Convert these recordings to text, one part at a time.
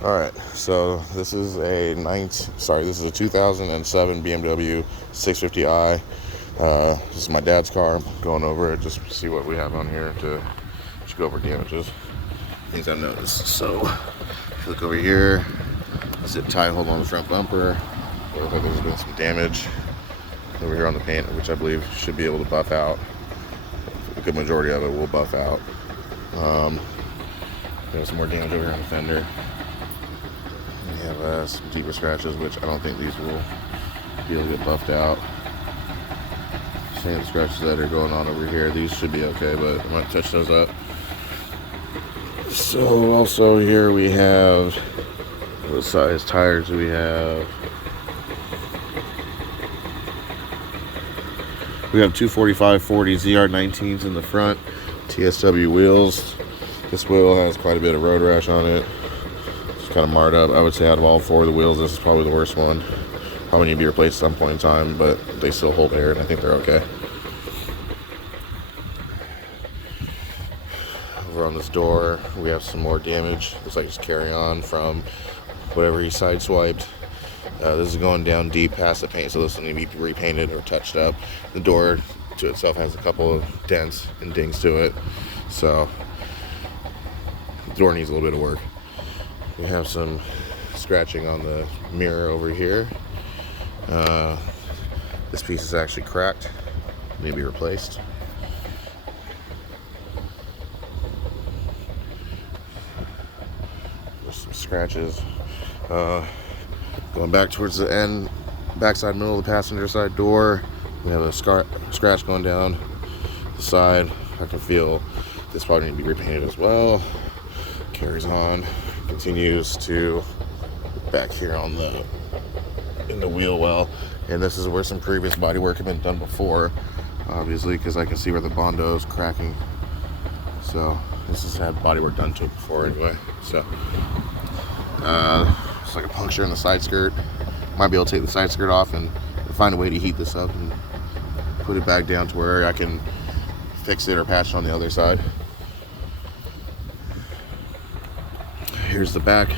Alright, so this is a 2007 BMW 650i. This is my dad's car. I'm going over it just to see what we have on here to go over damages. Things I've noticed. So, if you look over here, zip tie hold on the front bumper. Looks like there's been some damage over here on the paint, which I believe should be able to buff out. A good majority of it will buff out. There's some more damage over here on the fender. We have some deeper scratches, which I don't think these will be able to get buffed out. Same scratches that are going on over here. These should be okay, but I might touch those up. So also here we have, what size tires do we have? We have 245/40 ZR19s in the front, TSW wheels. This wheel has quite a bit of road rash on it. It's kind of marred up. I would say out of all four of the wheels, this is probably the worst one. Probably need to be replaced at some point in time, but they still hold air and I think they're okay. Over on this door, we have some more damage. Looks like it's carry on from whatever he sideswiped. This is going down deep past the paint, so this will need to be repainted or touched up. The door to itself has a couple of dents and dings to it, so the door needs a little bit of work. We have some scratching on the mirror over here. This piece is actually cracked, need to be replaced. There's some scratches. Going back towards the end, backside middle of the passenger side door, we have a scratch going down the side. I can feel this probably need to be repainted as well. Carries on, continues to back here on in the wheel well, and this is where some previous body work had been done before, obviously, because I can see where the Bondo is cracking. So this has had body work done to it before anyway. So it's like a puncture in the side skirt. Might be able to take the side skirt off and find a way to heat this up and put it back down to where I can fix it or patch it on the other side. Here's the back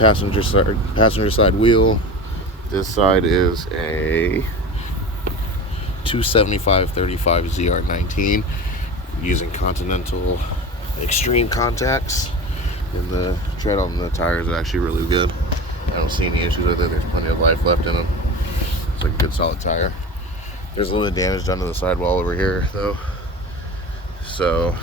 passenger side wheel. This side is a 275/35 ZR19 using Continental Extreme contacts. And the tread on the tires is actually really good. I don't see any issues with it. There's plenty of life left in them. It's like a good solid tire. There's a little bit of damage done to the sidewall over here though, so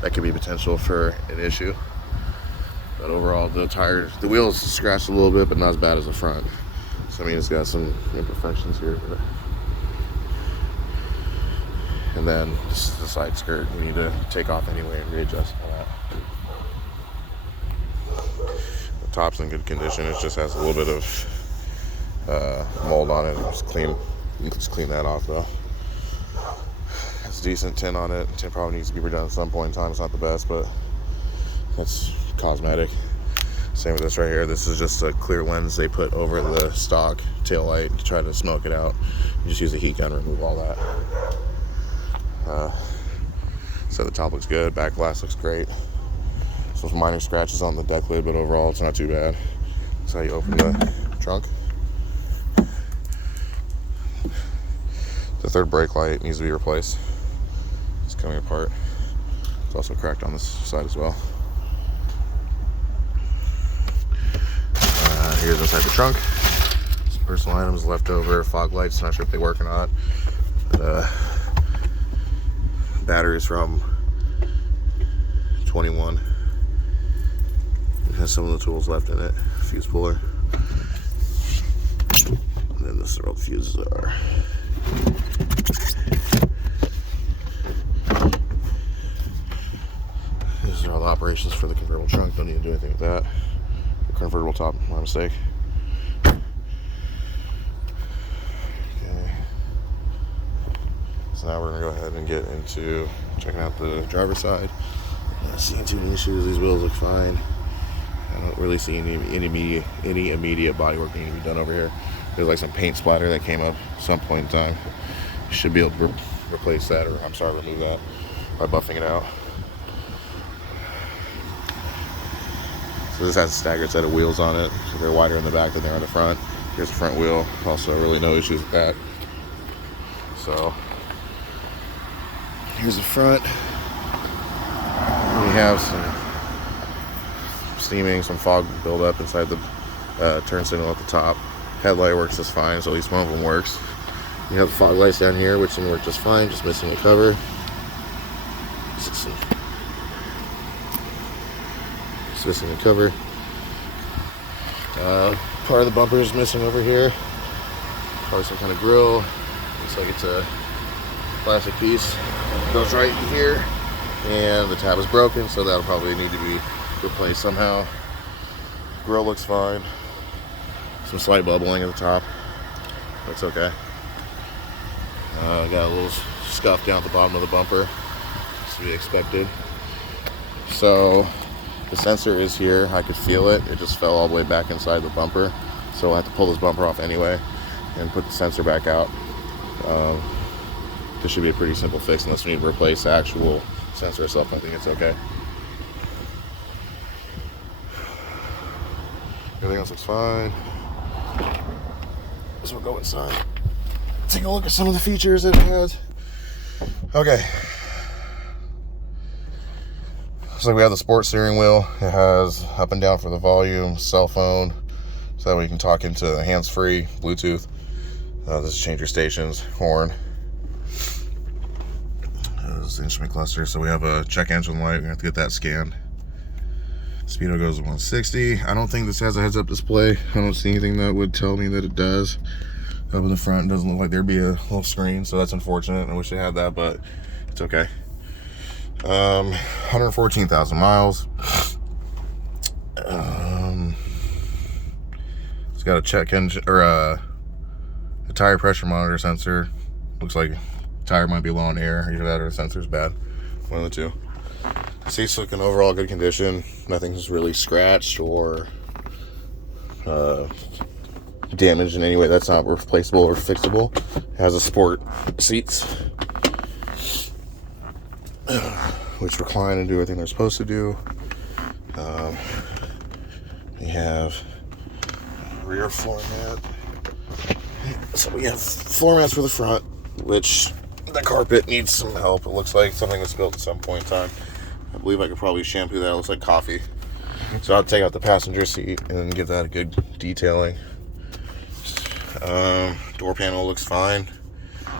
that could be potential for an issue. But overall, the wheels scratched a little bit, but not as bad as the front. So I mean, it's got some imperfections here. And then this is the side skirt. We need to take off anyway and readjust that. The top's in good condition. It just has a little bit of mold on it. You can just clean that off though. It's decent tint on it. Tint probably needs to be redone at some point in time. It's not the best, but it's cosmetic. Same with this right here. This is just a clear lens they put over the stock tail light to try to smoke it out. You just use a heat gun to remove all that. So the top looks good. Back glass looks great. Some minor scratches on the deck lid, but overall it's not too bad. That's how you open the trunk. The third brake light needs to be replaced. It's coming apart. It's also cracked on this side as well. Here's inside the trunk. Some personal items left over, fog lights, not sure if they work or not. But, batteries from 21. It has some of the tools left in it. Fuse puller. And then this is where all the fuses are. These are all the operations for the convertible trunk. Don't need to do anything with that. The convertible top, my mistake. Okay. So now we're gonna go ahead and get into checking out the driver's side. Not seeing too many issues. These wheels look fine. I don't really see any immediate body work needing to be done over here. There's like some paint splatter that came up at some point in time. You should be able to replace that, or remove that by buffing it out. So this has a staggered set of wheels on it, so they're wider in the back than they are in the front. Here's the front wheel, also really no issues with that. So here's the front. We have some steaming, some fog buildup inside the turn signal at the top. Headlight works just fine, so at least one of them works. You have the fog lights down here, which can work just fine, just missing the cover. Just missing the cover. Part of the bumper is missing over here. Probably some kind of grill. Looks like it's a plastic piece. Goes right in here, and the tab is broken, so that'll probably need to be replaced somehow. Grill looks fine. Some slight bubbling at the top. Looks okay. Got a little scuff down at the bottom of the bumper, as to be expected. So the sensor is here. I could feel it. It just fell all the way back inside the bumper. So I'll have to pull this bumper off anyway and put the sensor back out. This should be a pretty simple fix unless we need to replace the actual sensor itself. I think it's okay. Everything else looks fine. So we'll go inside. Take a look at some of the features that it has. Okay. So we have the sports steering wheel. It has up and down for the volume, cell phone, so that way you can talk into hands-free, Bluetooth. This is change your stations, horn. This is the instrument cluster. So we have a check engine light. We have to get that scanned. Speedo goes to 160. I don't think this has a heads-up display. I don't see anything that would tell me that it does. Up in the front, it doesn't look like there'd be a little screen, so that's unfortunate. I wish they had that, but it's okay. 114,000 miles. It's got a check engine or a tire pressure monitor sensor. Looks like the tire might be low on air. Either that or the sensor's bad. One of the two. The seats look in overall good condition. Nothing's really scratched or damaged in any way that's not replaceable or fixable. It has a sport seats, which recline and do everything they're supposed to do. We have rear floor mat. So we have floor mats for the front, which the carpet needs some help. It looks like something was spilled at some point in time. I believe I could probably shampoo that. It looks like coffee. So I'll take out the passenger seat and give that a good detailing. Door panel looks fine.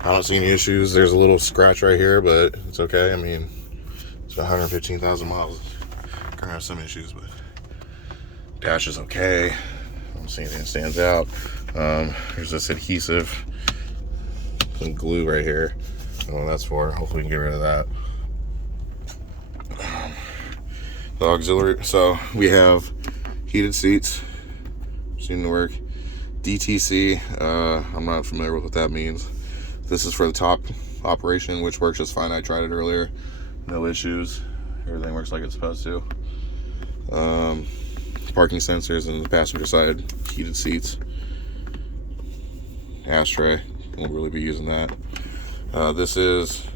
I don't see any issues. There's a little scratch right here, but it's okay. I mean, it's 115,000 miles. Gonna have some issues, but dash is okay. I don't see anything that stands out. Here's this adhesive, some glue right here. I don't know what that's for. Hopefully we can get rid of that. The auxiliary. So we have heated seats. Seem to work. DTC. I'm not familiar with what that means. This is for the top operation, which works just fine. I tried it earlier. No issues. Everything works like it's supposed to. Parking sensors and the passenger side heated seats. Ashtray. Won't really be using that. This is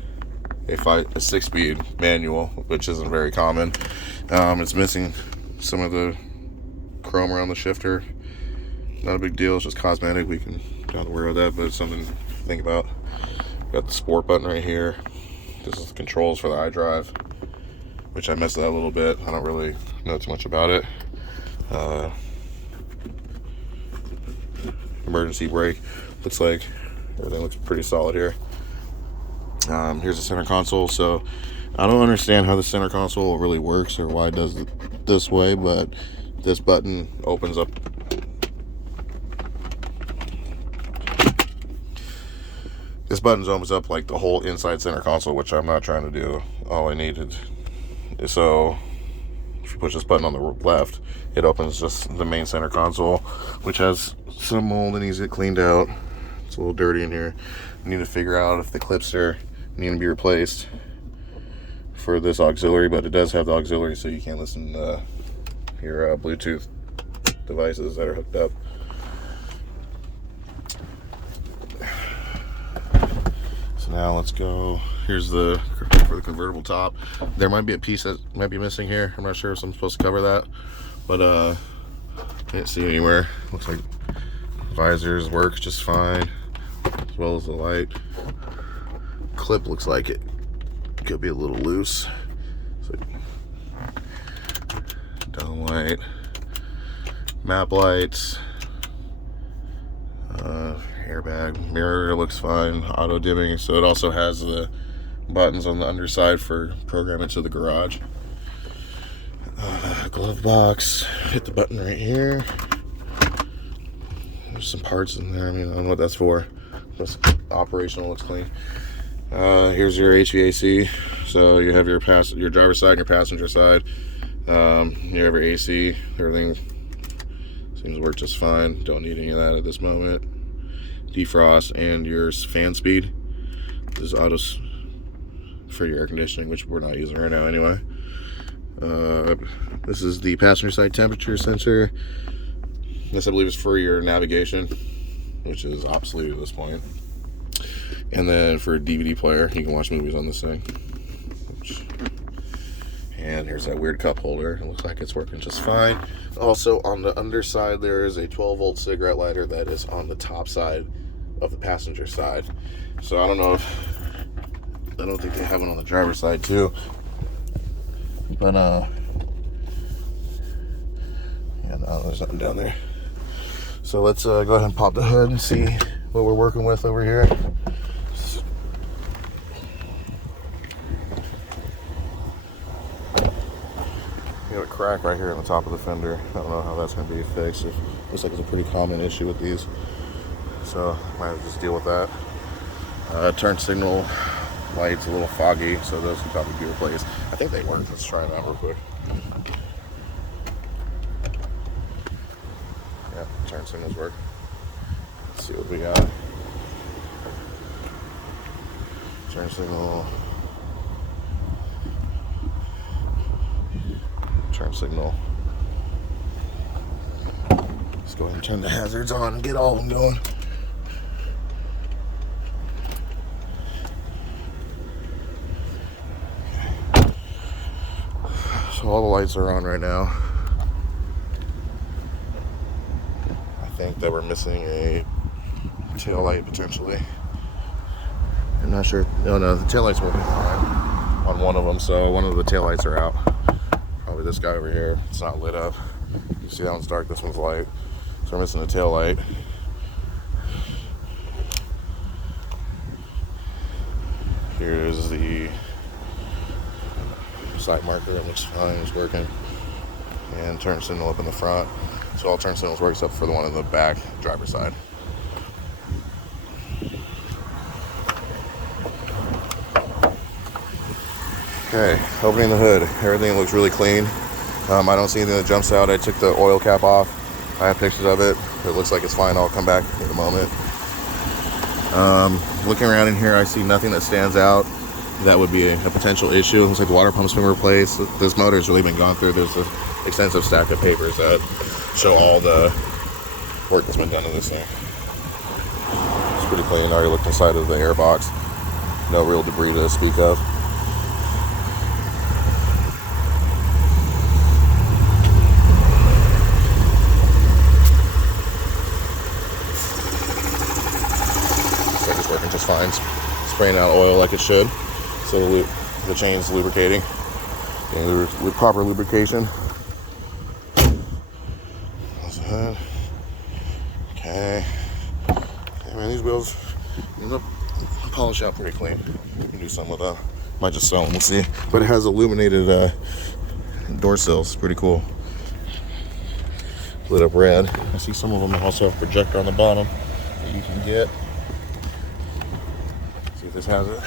a 6-speed manual, which isn't very common. It's missing some of the chrome around the shifter. Not a big deal. It's just cosmetic. We can not aware of that, but it's something to think about. Got the sport button right here. This is the controls for the iDrive, which I messed that a little bit. I don't really know too much about it. Emergency brake. Looks like everything looks pretty solid here. Here's the center console. So I don't understand how the center console really works or why it does it this way, but this button opens up. This button opens up like the whole inside center console, which I'm not trying to do. All I needed. So if you push this button on the left, it opens just the main center console, which has some mold that needs to get cleaned out. It's a little dirty in here. I need to figure out if the clips are need to be replaced for this auxiliary, but it does have the auxiliary, so you can't listen to your Bluetooth devices that are hooked up. So now let's go. Here's the for the convertible top. There might be a piece that might be missing here. I'm not sure if I'm supposed to cover that but can't see anywhere. Looks like visors work just fine, as well as the light. Clip looks like it could be a little loose. So, down light, map lights, airbag, mirror looks fine, auto dimming. So it also has the buttons on the underside for programming to the garage. Glove box, hit the button right here. There's some parts in there. I mean, I don't know what that's for. It's operational, looks clean. Here's your HVAC. So you have your driver's side and your passenger side. You have your AC. Everything seems to work just fine. Don't need any of that at this moment. Defrost and your fan speed. This is autos for your air conditioning, which we're not using right now anyway. This is the passenger side temperature sensor. This, I believe, is for your navigation, which is obsolete at this point. And then for a DVD player, you can watch movies on this thing. And here's that weird cup holder. It looks like it's working just fine. Also, on the underside, there is a 12-volt cigarette lighter that is on the top side of the passenger side. So I don't know if, I don't think they have it on the driver's side too. But yeah, no, there's nothing down there. So let's go ahead and pop the hood and see what we're working with over here. You have a crack right here on the top of the fender. I don't know how that's going to be fixed. It looks like it's a pretty common issue with these. So might have to just deal with that. Turn signal light's a little foggy, so those could probably be replaced. I think they work. Let's try it out real quick. Yeah, turn signals work. Let's see what we got. Turn signal. Turn signal. Let's go ahead and turn the hazards on and get all of them going. So all the lights are on right now. I think that we're missing a tail light potentially. I'm not sure. No, the tail light's working fine on one of them. So one of the tail lights are out. Probably this guy over here. It's not lit up. You see that one's dark. This one's light. So we're missing a tail light. Here's the side marker. That looks fine. It's working. And turn signal up in the front. So all turn signals work except for the one in the back driver's side. Okay, opening the hood. Everything looks really clean. I don't see anything that jumps out. I took the oil cap off. I have pictures of it. It looks like it's fine. I'll come back in a moment. Looking around in here, I see nothing that stands out. That would be a potential issue. It looks like the water pump's been replaced. This motor's really been gone through. There's an extensive stack of papers that show all the work that's been done to this thing. It's pretty clean. I already looked inside of the air box. No real debris to speak of. So it's working just fine. Spraying out oil like it should. So the chain's lubricating. With proper lubrication. Okay. Man, these wheels end up polish out pretty clean. You can do something with that. Might just sell them, we'll see. But it has illuminated door sills. Pretty cool. Lit up red. I see some of them also have a projector on the bottom that you can get. See if this has it.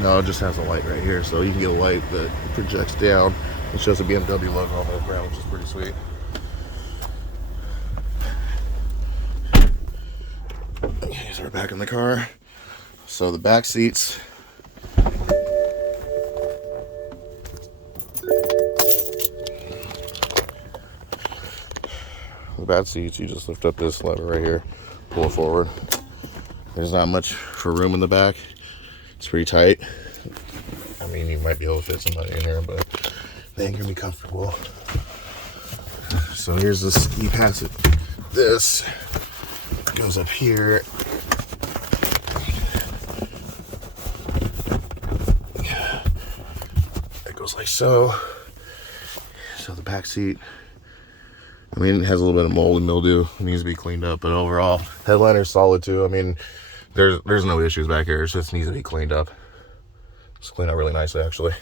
No, it just has a light right here, so you can get a light that projects down. It shows a BMW logo on the ground, which is pretty sweet. Okay, so we're back in the car. So the back seats. The back seats, you just lift up this lever right here, pull it forward. There's not much for room in the back. It's pretty tight. I mean, you might be able to fit somebody in here, but they ain't gonna be comfortable. So here's the ski pass. This goes up here. It goes like so. So the back seat, I mean, it has a little bit of mold and mildew. It needs to be cleaned up, but overall, headliner's solid too. I mean, there's no issues back here. It just needs to be cleaned up. It's cleaned up really nicely, actually.